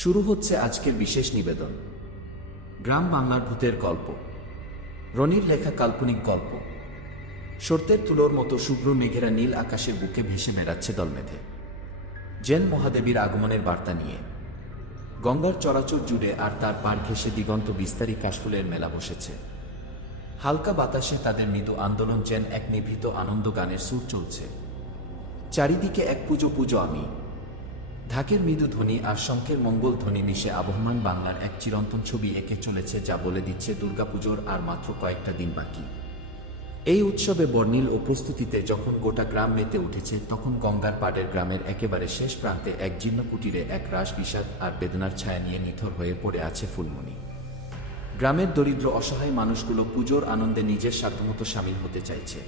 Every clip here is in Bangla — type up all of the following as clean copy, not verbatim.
শুরু হচ্ছে আজকের বিশেষ নিবেদন। গ্রাম বাংলার ভূতের গল্প। রনির লেখা কাল্পনিক গল্প। শর্তের তুলোর মতো শুভ্র মেঘেরা নীল আকাশের বুকে ভেসে বেড়াচ্ছে দলমেধে, জেন মহাদেবীর আগমনের বার্তা নিয়ে। গঙ্গার চরাচর জুড়ে আর তার পাড় ঘেঁষে দিগন্ত বিস্তারী কাশফুলের মেলা বসেছে। হালকা বাতাসে তাদের মৃদু আন্দোলন যেন এক নিভৃত আনন্দ গানের সুর চলছে। চারিদিকে এক পুজো পুজো আমি। ঢাকের মৃদু ধ্বনি আর শঙ্খের মঙ্গল ধ্বনি মিশে আবহমান বাংলার এক চিরন্তন ছবি এঁকে চলেছে, যা বলে দিচ্ছে দুর্গাপুজোর আর মাত্র কয়েকটা দিন বাকি। এই উৎসবে বর্ণিল ও প্রস্তুতিতে যখন গোটা গ্রাম মেতে উঠেছে, তখন গঙ্গার পাড়ের গ্রামের একেবারে শেষ প্রান্তে এক জীর্ণ কুটিরে এক রাশ বিষাদ আর বেদনার ছায়া নিয়ে নিথর হয়ে পড়ে আছে ফুলমণি। গ্রামের দরিদ্র অসহায় মানুষগুলো পুজোর আনন্দে নিজের সাধ্যমতো সামিল হতে চাইছে।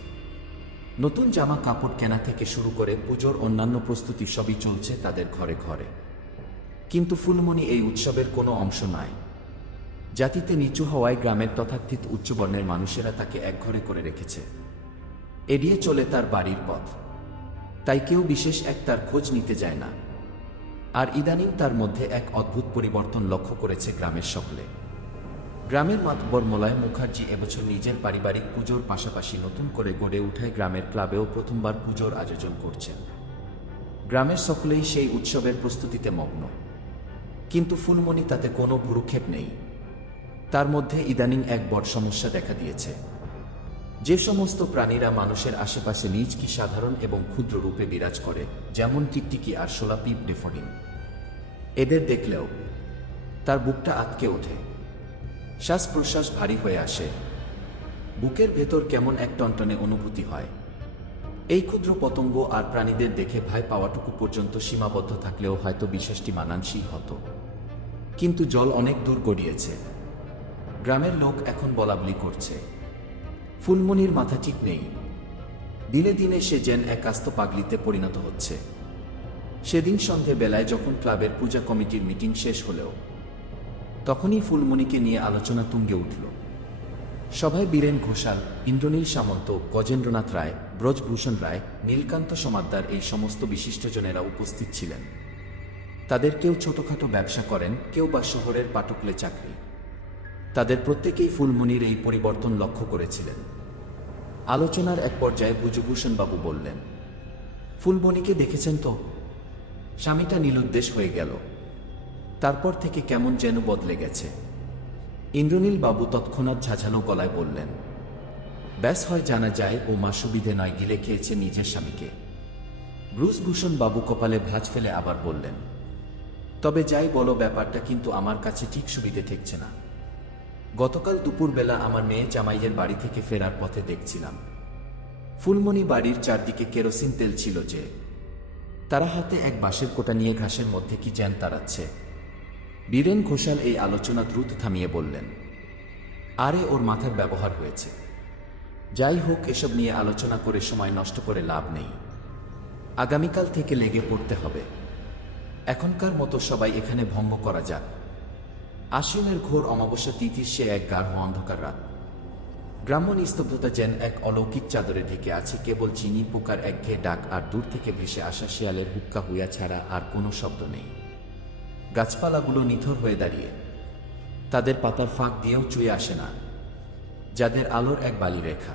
নতুন জামা কাপড় কেনা থেকে শুরু করে পুজোর অন্যান্য প্রস্তুতি সবই চলছে তাদের ঘরে ঘরে। কিন্তু ফুলমণি এই উৎসবের কোনো অংশ নয়। জাতিতে নিচু হওয়ায় গ্রামের তথাকথিত উচ্চবর্ণের মানুষেরা তাকে একঘরে করে রেখেছে। এড়িয়ে চলে তার বাড়ির পথ। তাই কেউ বিশেষ এক তার খোঁজ নিতে যায় না। আর ইদানিং তার মধ্যে এক অদ্ভুত পরিবর্তন লক্ষ্য করেছে গ্রামের সকলে। গ্রামের মাতব্বর মোলায়েম মুখার্জি এবছর নিজের পারিবারিক পুজোর পাশাপাশি নতুন করে গড়ে উঠায় গ্রামের ক্লাবেও প্রথমবার পুজোর আয়োজন করছেন। গ্রামের সকলেই সেই উৎসবের প্রস্তুতিতে মগ্ন। কিন্তু ফুলমণি তাতে কোনো ভ্রুক্ষেপ নেই। তার মধ্যে ইদানিং এক বড় সমস্যা দেখা দিয়েছে। যে সমস্ত প্রাণীরা মানুষের আশেপাশে নিজ কি সাধারণ এবং ক্ষুদ্র রূপে বিরাজ করে, যেমন টিকটিকি আর সোলাপিপ ডেফোডিন, এদের দেখলেও তার বুকটা আটকে ওঠে। শ্বাস প্রশ্বাস ভারী হয়ে আসে। বুকের ভেতর কেমন এক টনটনে অনুভূতি হয়। এই ক্ষুদ্র পতঙ্গ আর প্রাণীদের দেখে ভয় পাওয়াটুকু পর্যন্ত সীমাবদ্ধ থাকলেও হয়তো বিশেষটি মানানসই হতো। কিন্তু জল অনেক দূর গড়িয়েছে। গ্রামের লোক এখন বলাবলি করছে। ফুলমণির মাথা ঠিক নেই। দিনে দিনে সে যেন এক আস্ত পাগলিতে পরিণত হচ্ছে। সেদিন সন্ধে বেলায় যখন ক্লাবের পূজা কমিটির মিটিং শেষ হলেও, তখনই ফুলমণিকে নিয়ে আলোচনা তুঙ্গে উঠল। সভায় বীরেন ঘোষাল, ইন্দ্রনীল সামন্ত, গজেন্দ্রনাথ রায়, ব্রজভূষণ রায়, নীলকান্ত সমাদ্দার, এই সমস্ত বিশিষ্টজনেরা উপস্থিত ছিলেন। তাদের কেউ ছোটখাটো ব্যবসা করেন, কেউ বা শহরের পাটকলে চাকরি। তাদের প্রত্যেকেই ফুলমণির এই পরিবর্তন লক্ষ্য করেছিলেন। আলোচনার এক পর্যায়ে ব্রজভূষণ বাবু বললেন, ফুলমণিকে দেখেছেন তো? স্বামীটা নিরুদ্দেশ হয়ে গেল। তারপর থেকে কেমন যেন বদলে গেছে। ইন্দ্রনীল বাবু তৎক্ষণাৎ ঝাঝালো গলায় বললেন, ব্যাস হয় জানা যায় ও মা সুবিধে নয় গিলে খেয়েছে নিজের স্বামীকে। ব্রজভূষণ বাবু কপালে ভাঁজ ফেলে আবার বললেন, তবে যাই বলো, ব্যাপারটা কিন্তু আমার কাছে ঠিক সুবিধে ঠেকছে না। গতকাল দুপুরবেলা আমার মেয়ে জামাইয়ের বাড়ি থেকে ফেরার পথে দেখছিলাম ফুলমণি বাড়ির চারদিকে কেরোসিন তেল ছিল, যে তারা হাতে এক বাঁশের কোটা নিয়ে ঘাসের মধ্যে কি যেন তাড়াচ্ছে। বীরেন ঘোষাল এই আলোচনা দ্রুত থামিয়ে বললেন, আরে ওর মাথার ব্যবহার হয়েছে। যাই হোক, এসব নিয়ে আলোচনা করে সময় নষ্ট করে লাভ নেই। আগামীকাল থেকে লেগে পড়তে হবে। এখনকার মতো সবাই এখানে ভঙ্গ করা যাক। আশ্বিনের ঘোর অমাবস্যা তিথির সে এক গাঢ় অন্ধকার রাত। গ্রাম্য নিস্তব্ধতা যেন এক অলৌকিক চাদরে ঢেকে আছে। কেবল চিনি পোকার একঘেয়ে ডাক আর দূর থেকে ভেসে আসা শিয়ালের হুক্কা হুইয়া ছাড়া আর কোনো শব্দ নেই। গাছপালাগুলো নিথর হয়ে দাঁড়িয়ে, তাদের পাতার ফাঁক দিয়েও চুয়ে আসে না যাদের আলোর এক বালি রেখা।